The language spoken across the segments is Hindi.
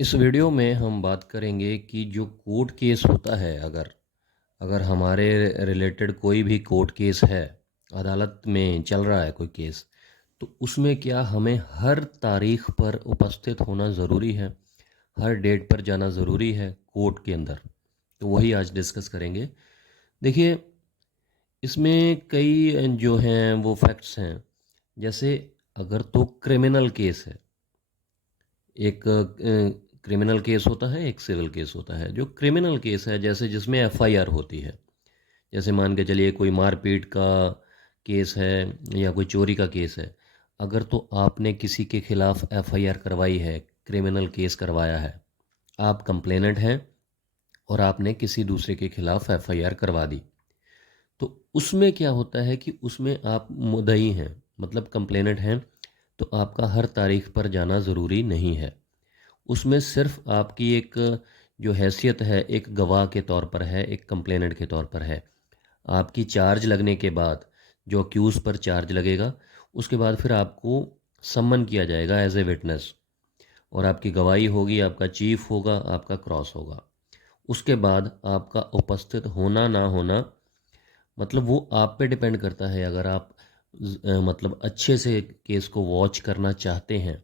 इस वीडियो में हम बात करेंगे कि जो कोर्ट केस होता है, अगर अगर हमारे रिलेटेड कोई भी कोर्ट केस है, अदालत में चल रहा है कोई केस, तो उसमें क्या हमें हर तारीख पर उपस्थित होना ज़रूरी है, हर डेट पर जाना ज़रूरी है कोर्ट के अंदर। तो वही आज डिस्कस करेंगे। देखिए, इसमें कई जो हैं वो फैक्ट्स हैं। जैसे अगर तो क्रिमिनल केस है, एक क्रिमिनल केस होता है, एक सिविल केस होता है। जो क्रिमिनल केस है, जैसे जिसमें एफआईआर होती है, जैसे मान के चलिए कोई मारपीट का केस है या कोई चोरी का केस है। अगर तो आपने किसी के खिलाफ एफआईआर करवाई है, क्रिमिनल केस करवाया है, आप कंप्लेनेंट हैं और आपने किसी दूसरे के खिलाफ एफआईआर करवा दी, तो उसमें क्या होता है कि उसमें आप मुद्दई हैं, मतलब कंप्लेनेंट हैं। तो आपका हर तारीख पर जाना ज़रूरी नहीं है। उसमें सिर्फ आपकी एक जो हैसियत है, एक गवाह के तौर पर है, एक कंप्लेनेंट के तौर पर है। आपकी चार्ज लगने के बाद, जो अक्यूज़ पर चार्ज लगेगा, उसके बाद फिर आपको सम्मन किया जाएगा एज ए विटनेस, और आपकी गवाही होगी, आपका चीफ होगा, आपका क्रॉस होगा। उसके बाद आपका उपस्थित होना ना होना, मतलब वो आप पे डिपेंड करता है। अगर आप मतलब अच्छे से केस को वॉच करना चाहते हैं,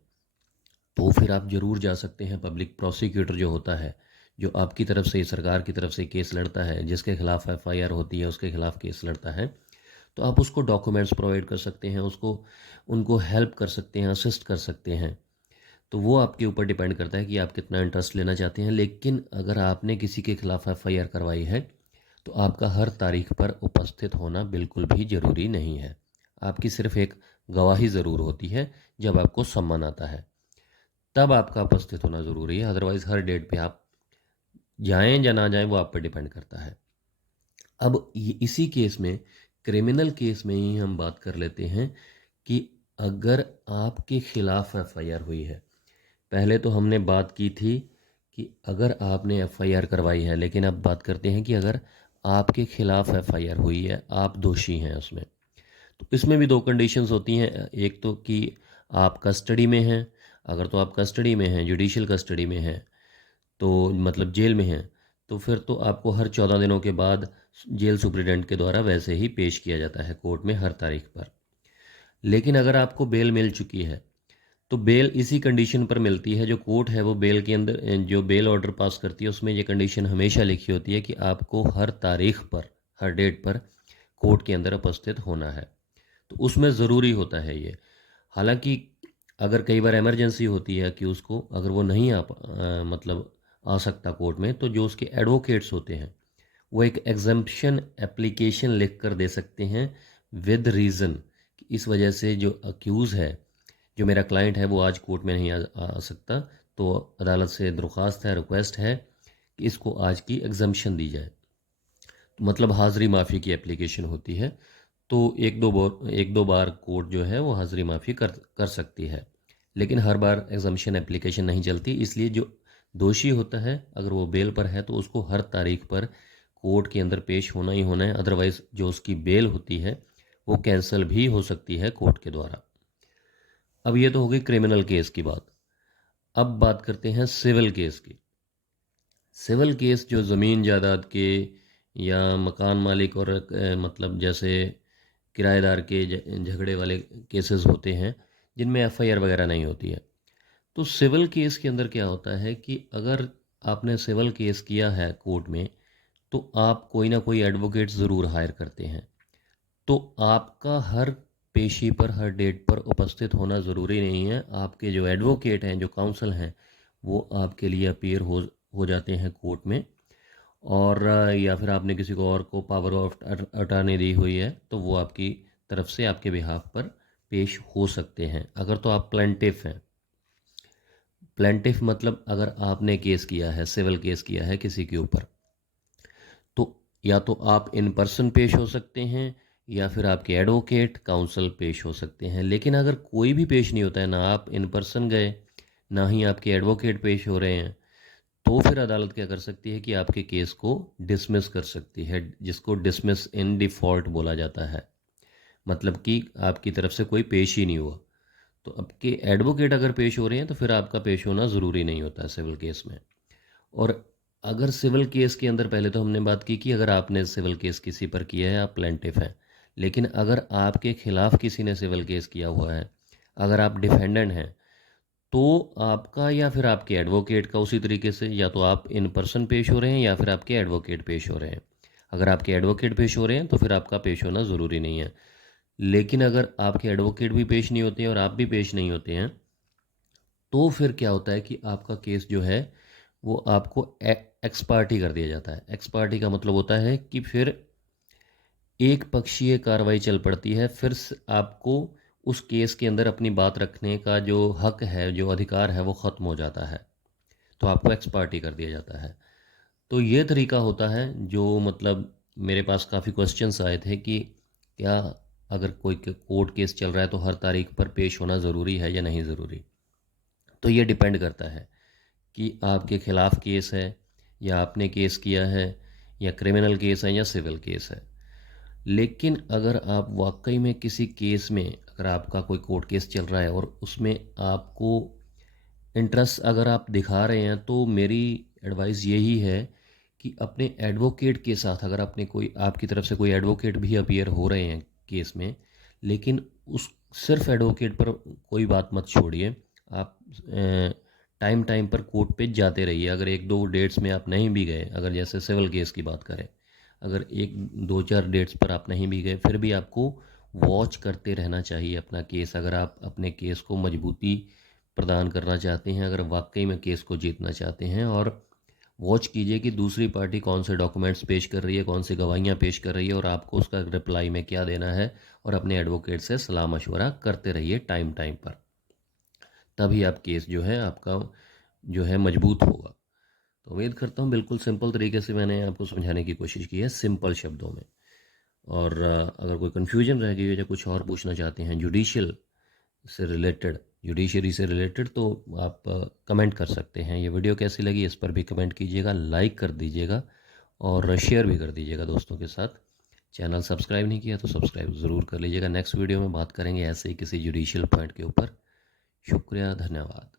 तो फिर आप ज़रूर जा सकते हैं। पब्लिक प्रोसिक्यूटर जो होता है, जो आपकी तरफ से, सरकार की तरफ से केस लड़ता है, जिसके खिलाफ एफआईआर होती है उसके खिलाफ केस लड़ता है, तो आप उसको डॉक्यूमेंट्स प्रोवाइड कर सकते हैं, उसको उनको हेल्प कर सकते हैं, असिस्ट कर सकते हैं। तो वो आपके ऊपर डिपेंड करता है कि आप कितना इंटरेस्ट लेना चाहते हैं। लेकिन अगर आपने किसी के खिलाफ एफआईआर करवाई है, तो आपका हर तारीख पर उपस्थित होना बिल्कुल भी ज़रूरी नहीं है। आपकी सिर्फ एक गवाही ज़रूर होती है, जब आपको सम्मन आता है तब आपका उपस्थित होना ज़रूरी है। अदरवाइज़ हर डेट पे आप जाएं या ना जाएं, वो आप पर डिपेंड करता है। अब इसी केस में, क्रिमिनल केस में ही हम बात कर लेते हैं कि अगर आपके खिलाफ एफआईआर हुई है, पहले तो हमने बात की थी कि अगर आपने एफआईआर करवाई है, लेकिन अब बात करते हैं कि अगर आपके खिलाफ एफआईआर हुई है, आप दोषी हैं उसमें, तो इसमें भी दो कंडीशंस होती हैं। एक तो कि आप कस्टडी में हैं। अगर तो आप कस्टडी में हैं, जुडिशियल कस्टडी में हैं, तो मतलब जेल में हैं, तो फिर तो आपको हर 14 दिनों के बाद जेल सुप्रिटेंडेंट के द्वारा वैसे ही पेश किया जाता है कोर्ट में हर तारीख पर। लेकिन अगर आपको बेल मिल चुकी है, तो बेल इसी कंडीशन पर मिलती है। जो कोर्ट है वो बेल के अंदर जो बेल ऑर्डर पास करती है, उसमें ये कंडीशन हमेशा लिखी होती है कि आपको हर तारीख पर, हर डेट पर कोर्ट के अंदर उपस्थित होना है। तो उसमें ज़रूरी होता है ये। हालांकि अगर कई बार इमरजेंसी होती है कि उसको, अगर वो नहीं मतलब आ सकता कोर्ट में, तो जो उसके एडवोकेट्स होते हैं, वो एक एग्जम्पशन एप्लीकेशन लिख कर दे सकते हैं विद रीज़न, कि इस वजह से जो अक्यूज़ है, जो मेरा क्लाइंट है, वो आज कोर्ट में नहीं आ सकता, तो अदालत से दरख्वास्त है, रिक्वेस्ट है कि इसको आज की एग्जम्पशन दी जाए। तो मतलब हाज़िरी माफ़ी की एप्लीकेशन होती है। तो एक दो बार कोर्ट जो है वो हाज़िरी माफ़ी कर सकती है। लेकिन हर बार एग्जम्पशन एप्लीकेशन नहीं चलती, इसलिए जो दोषी होता है, अगर वो बेल पर है, तो उसको हर तारीख पर कोर्ट के अंदर पेश होना ही होना है। अदरवाइज़ जो उसकी बेल होती है, वो कैंसिल भी हो सकती है कोर्ट के द्वारा। अब ये तो हो गई क्रिमिनल केस की बात। अब बात करते हैं सिविल केस की। सिविल केस जो ज़मीन जायदाद के या मकान मालिक और मतलब जैसे किराएदार के झगड़े वाले केसेस होते हैं, जिनमें एफआईआर वगैरह नहीं होती है। तो सिविल केस के अंदर क्या होता है कि अगर आपने सिविल केस किया है कोर्ट में, तो आप कोई ना कोई एडवोकेट ज़रूर हायर करते हैं। तो आपका हर पेशी पर, हर डेट पर उपस्थित होना ज़रूरी नहीं है। आपके जो एडवोकेट हैं, जो काउंसल हैं, वो आपके लिए अपीयर हो जाते हैं कोर्ट में। और या फिर आपने किसी को और को पावर ऑफ अटॉर्नी दी हुई है, तो वो आपकी तरफ से आपके बिहाफ पर पेश हो सकते हैं। अगर तो आप प्लेंटिफ हैं, प्लेंटिफ मतलब अगर आपने केस किया है, सिविल केस किया है किसी के ऊपर, तो या तो आप इन पर्सन पेश हो सकते हैं, या फिर आपके एडवोकेट काउंसल पेश हो सकते हैं। लेकिन अगर कोई भी पेश नहीं होता है, ना आप इन पर्सन गए, ना ही आपके एडवोकेट पेश हो रहे हैं, तो फिर अदालत क्या कर सकती है कि आपके केस को डिसमिस कर सकती है, जिसको डिसमिस इन डिफ़ॉल्ट बोला जाता है। मतलब कि आपकी तरफ से कोई पेश ही नहीं हुआ, तो आपके एडवोकेट अगर पेश हो रहे हैं तो फिर आपका पेश होना ज़रूरी नहीं होता है सिविल केस में। और अगर सिविल केस के अंदर पहले तो हमने बात की कि अगर आपने सिविल केस किसी पर किया है, आप प्लेंटिफ हैं। लेकिन अगर आपके खिलाफ किसी ने सिविल केस किया हुआ है, अगर आप डिफेंडेंट हैं, तो आपका या फिर आपके एडवोकेट का उसी तरीके से या तो आप इन पर्सन पेश हो रहे हैं या फिर आपके एडवोकेट पेश हो रहे हैं। अगर आपके एडवोकेट पेश हो रहे हैं तो फिर आपका पेश होना ज़रूरी नहीं है। लेकिन अगर आपके एडवोकेट भी पेश नहीं होते हैं और आप भी पेश नहीं होते हैं, तो फिर क्या होता है कि आपका केस जो है वो आपको एक्स पार्टी कर दिया जाता है। एक्स पार्टी का मतलब होता है कि फिर एक पक्षीय कार्रवाई चल पड़ती है, फिर आपको उस केस के अंदर अपनी बात रखने का जो हक है, जो अधिकार है, वो ख़त्म हो जाता है। तो आपको एक्स पार्टी कर दिया जाता है। तो ये तरीका होता है जो मतलब मेरे पास काफ़ी क्वेश्चंस आए थे कि क्या अगर कोई कोर्ट केस चल रहा है तो हर तारीख पर पेश होना ज़रूरी है या नहीं ज़रूरी। तो ये डिपेंड करता है कि आपके खिलाफ केस है या आपने केस किया है, या क्रिमिनल केस है या सिविल केस है। लेकिन अगर आप वाकई में किसी केस में, अगर आपका कोई कोर्ट केस चल रहा है और उसमें आपको इंटरेस्ट अगर आप दिखा रहे हैं, तो मेरी एडवाइस यही है कि अपने एडवोकेट के साथ, अगर अपने कोई आपकी तरफ से कोई एडवोकेट भी अपीयर हो रहे हैं केस में, लेकिन उस सिर्फ एडवोकेट पर कोई बात मत छोड़िए। आप टाइम टाइम पर कोर्ट पे जाते रहिए। अगर एक दो डेट्स में आप नहीं भी गए, अगर जैसे सिविल केस की बात करें, अगर एक दो चार डेट्स पर आप नहीं भी गए, फिर भी आपको वॉच करते रहना चाहिए अपना केस। अगर आप अपने केस को मजबूती प्रदान करना चाहते हैं, अगर वाकई में केस को जीतना चाहते हैं, और वॉच कीजिए कि दूसरी पार्टी कौन से डॉक्यूमेंट्स पेश कर रही है, कौन सी गवाहियाँ पेश कर रही है, और आपको उसका रिप्लाई में क्या देना है। और अपने एडवोकेट से सलाह मशवरा करते रहिए टाइम टाइम पर, तभी आप केस जो है आपका जो है मजबूत होगा। तो उम्मीद करता हूँ बिल्कुल सिंपल तरीके से मैंने आपको समझाने की कोशिश की है, सिंपल शब्दों में। और अगर कोई कन्फ्यूजन रह गई है या कुछ और पूछना चाहते हैं जुडिशियल से रिलेटेड, जुडिशरी से रिलेटेड, तो आप कमेंट कर सकते हैं। ये वीडियो कैसी लगी इस पर भी कमेंट कीजिएगा, लाइक कर दीजिएगा और शेयर भी कर दीजिएगा दोस्तों के साथ। चैनल सब्सक्राइब नहीं किया तो सब्सक्राइब ज़रूर कर लीजिएगा। नेक्स्ट वीडियो में बात करेंगे ऐसे ही किसी जुडिशियल पॉइंट के ऊपर। शुक्रिया, धन्यवाद।